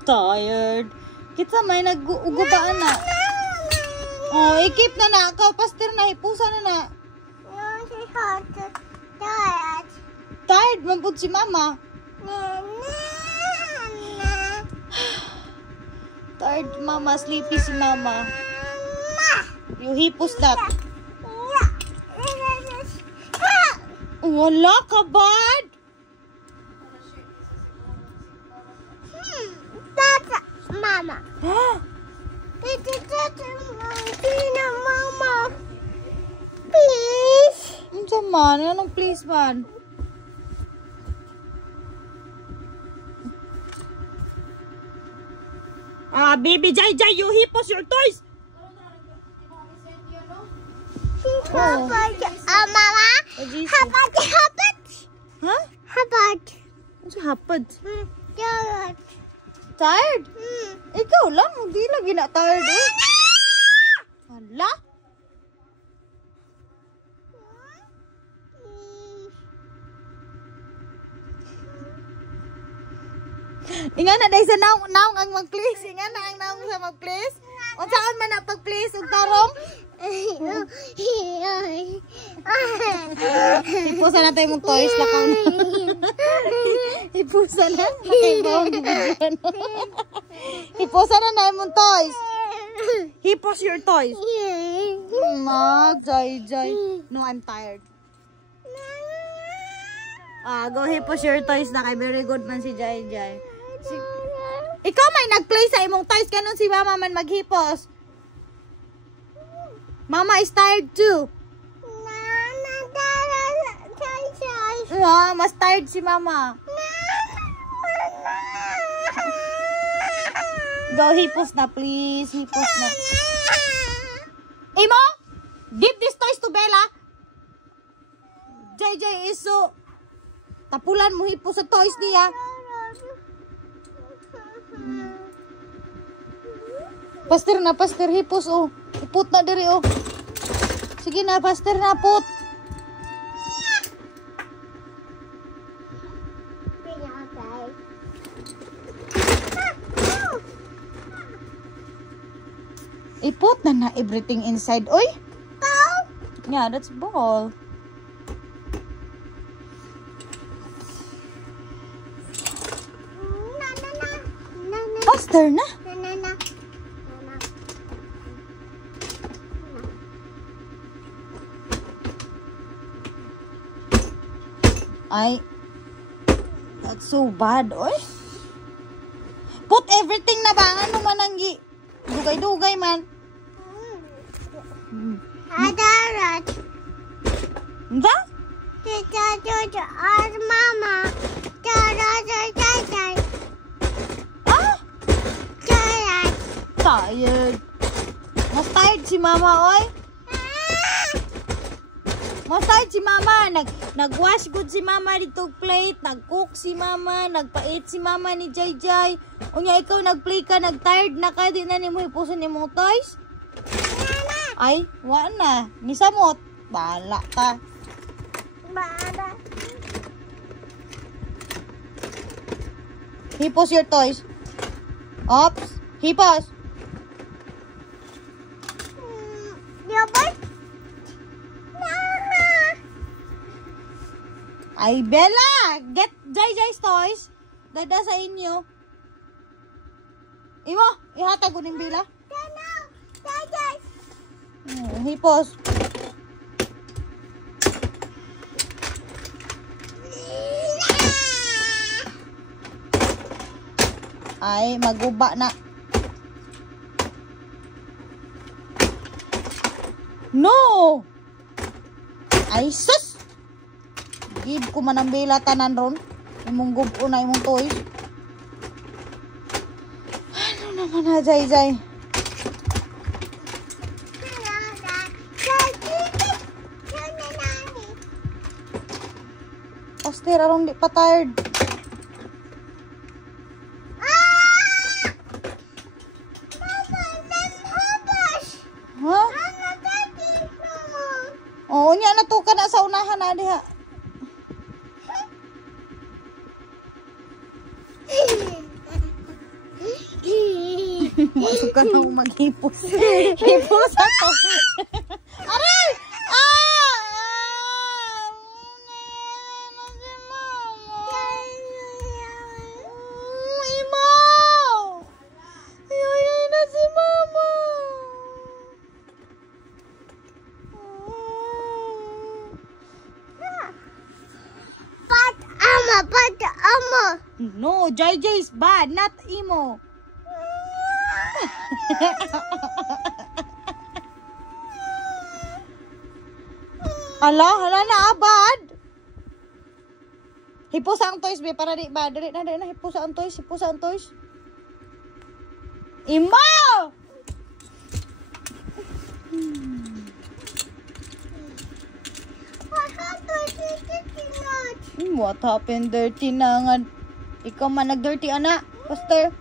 Tired. Kita may nag-ugubaan na. Oh, ikip na na. Ikaw, pastor na. Hipusa na na. Tired. Mampud si mama. Tired mama. Sleepy si mama. You hipos that. Wala ka, bad? Mama. Mama. Please. Ano man? Anong please man? Baby Jai, you hipos your toys. Mama. How about? Ano siya hapad? Tired? Ikaw lang, hindi lagi na tired eh. Hala? Inga na dahil sa naong ang mag-please. Inga na ang naong sa mag-please. O saan man na pag-please? Ug tarong? Ipusa na tayo mong toys. Lakaw na. Ipusa na. Ipusa na na mong toys. Hipos your toys. Jai. No, I'm tired. Go hipos your toys na kay very good man si Jai. Ikaw may nag-play sa imong toys. Ganun si mama man maghipos. Mama is tired too. Mas tired si mama. Go hipos na please. Hipos na. Imo, give these toys to Bella. Jai iso. Tapulan mo hipos sa toys niya. Pastor hipos oh. Iput na diri oh. Sige na, pastor na put. Iput na everything inside. Oy. Yeah, that's ball. Pastor na. Ay, that's so bad, oy. Put everything na ba? Ano man ang dugay-dugay man. Adarat. Hindi? Mama. Tired. Mas tired si mama, oy. Mas tired si mama. Nag-wash good si mama dito plate. Nag-cook si mama. Nagpait si mama ni Jai. Unya ikaw nag-play ka. Nag-tired na ka. Di na ni mo ipusan ni mong toys. Ay, wala na. Nisamot. Bala ka. Hipos your toys. Ops. Hipos. Ay, Bella! Get Jai's toys. Dada sa inyo. Imo, ihatag ko ng Bella. Hipos. Ay, maguba na. No! Ay, sus! Give ko man ang Bella tanan ron. Imong gubo na imong toys. Ano naman na, Jai? Pastor, arong di pa tired. Ha? Oo, niya na to ka na sa unahan na diha. Suka na maghipos. Hipos ako. Aray! Ah! Si mama. Imo! Ayay na si mama. But No, JJ is bad, not Imo. Hala na bad. Hipos ang toys be para di ba dali na hipos ang toys. Imo! What happened dirty na nga? Ikaw man nag-dirty anak, Pastor.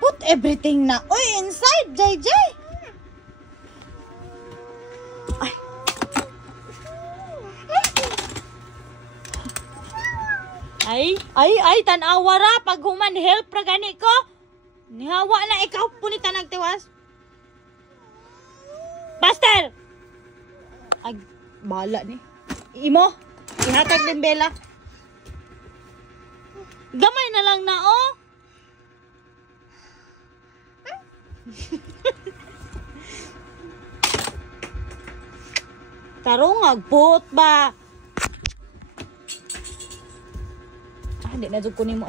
Put everything na. Oy, inside, JJ. Ay, tanawa ra. Pag human help ra gani ko. Nihawa na ikaw punita nagtiwas. Pastor! Ay, bahala ni. Imo, ihatag din Bella. Gamay na lang na, oh. Tarong agput ba? Ah, hindi na dyan kunin mo.